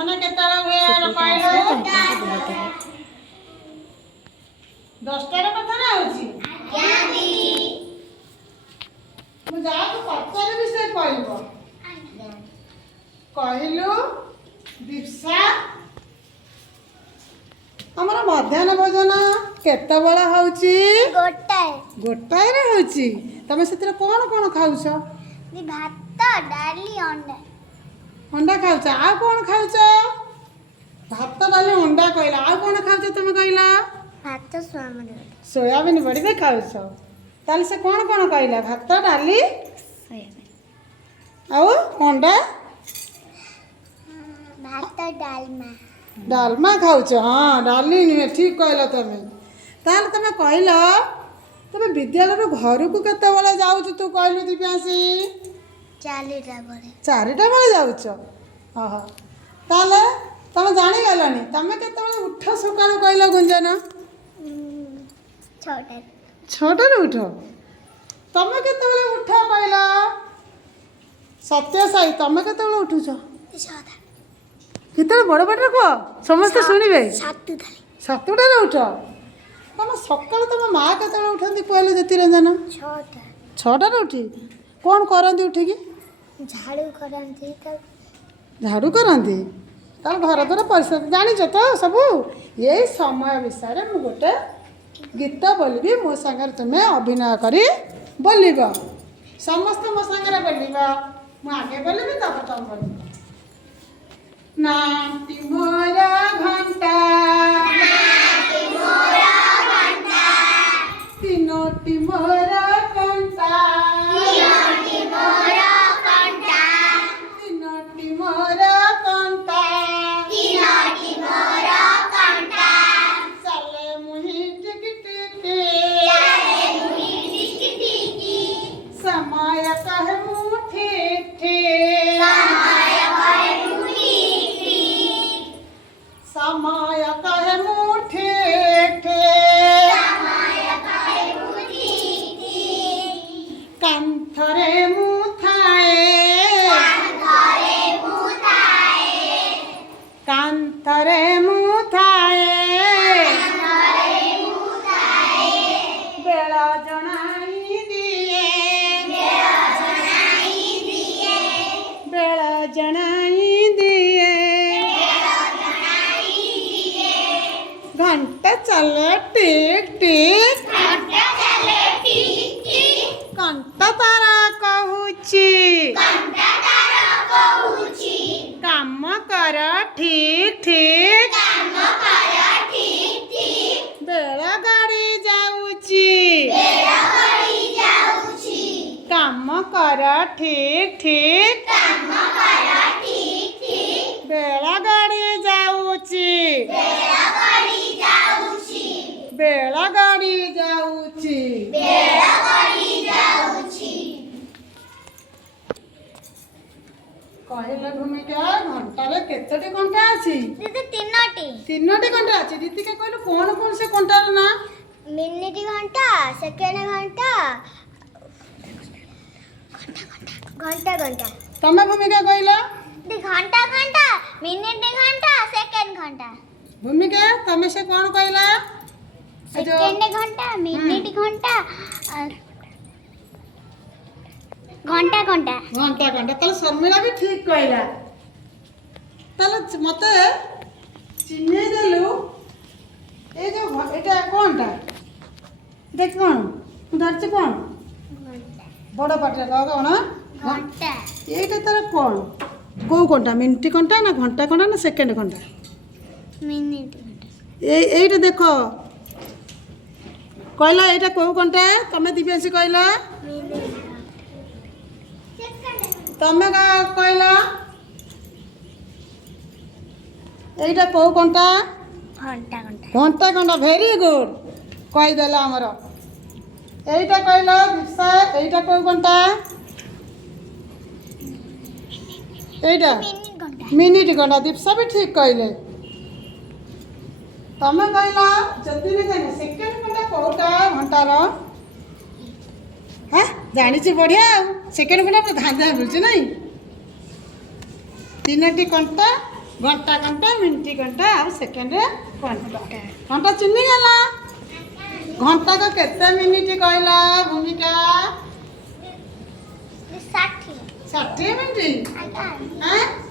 कथन केतरा हुए कहलो 10 टा कथन होची आज्ञा दी मु जा तो पत्तर विषय कहबो कहलु दीक्षा हमरा मध्याह्न भोजन केते बेला होची गोटाए रे होची तमे सेतिर कोन कोन खाउछ दी भात डाली अंडा अंडा खाउछ आ कोन खाउछ भात डाली अंडा कहला आ कोन खाउछ तमे कहला भात सोयाबीन बड़ी दे खाउछ ताले से कोन कोन कहला भात डाली सोयाबीन आउ अंडा भात डालमा डालमा खाउछ हाँ डाली नुहे ठीक कहला तमे ताले तमे कहला तमे विद्यालय घर को केते बेला जाउछ तू कहलु दिव्यांशी 4टा बेले 4टा बेला जाउछ ओह ताले तमे जानि गलनी तमे केते बेला उठ सकाळ कहला गुंजन 6टा 6टा रे उठ तमे केते बेला उठ कहला सत्य साई तमे केते बेला उठुछ 6टा केते बड़ बड़ को समस्त सुनिबे 7टा 7टा रे उठ तमे सकाळ तमे मा केते बेला उठंती कहले जति रंजन 6टा 6टा रे उठी कोन करंती उठी की झाड़ू करंती त झाड़ू करंती तार घर द्वार परिष्कार जानिଛ तो सबू यही समय विषय मु गोटे गीत बोलबी मो संगे तुम्हें अभिनय करी बोलिब समस्त मो संगे बोलिब मु आगे बोलिबी तब तुम बोलिब नाटी मोरा घंटा तीनोटी मोरा घंटा तीनोटी मोरा घंटा चले मुही टिक टिक समय कहे मुठी समय कहे मुठी कांथरे मुथाए कांथरे मुथाए बेला जनाई दिए बेला जनाई दिए घंटा चले टिक टिक घंटा तारा कहूची काम कर ठीक ठीक बेला गाड़ी जाऊची काम कर ठीक ठीक बेला गाड़ी जाऊची बेला गाड़ी जाऊची कहले भूमिका घंटारे केतोटी घंटा अछि दीदी 3टी 3टी घंटा अछि दीदी के कहलो कोन कोन से घंटार ना मिनिट घंटा सेकेंड घंटा घंटा तमे भूमिका कहला दी घंटा मिनिट घंटा सेकेंड घंटा भूमिका तमे से कोन कहला सेकेंड घंटा मिनिट घंटा घंटा ताले शर्मिला भी ठीक कहला ताले मते चिन्हे देलु ए जो एटा कोनटा देख कोन उधर से कोन बड़ पाटे कोन घंटा एटा तार कोन को घंटा मिनिट घंटा ना घंटा ना सेकेंड घंटा मिनिट एटा देखो कहला एटा को घंटा तमे दिव्यांशी कहला तमे का कहला एटा को घंटा घंटा भेरी गुड कहि देला हमर एटा कहला दीक्षा एटा को घंटा एटा मिनिट घंटा दीक्षा भी ठीक कहले तमे कहला जति ने जाने सेकेंड घंटा कोटा घंटार हाँ जानी बढ़िया सेकेंड घंटा तो धान धान बोलছে नहीं 3टी घंटा घंटा घंटा मिनिट घंटा आ सेकेंड घंटा घंटा चिन्नी गला घंटा का केते मिनिट कहला भूमिका 60 60 मिनिट आइका हैं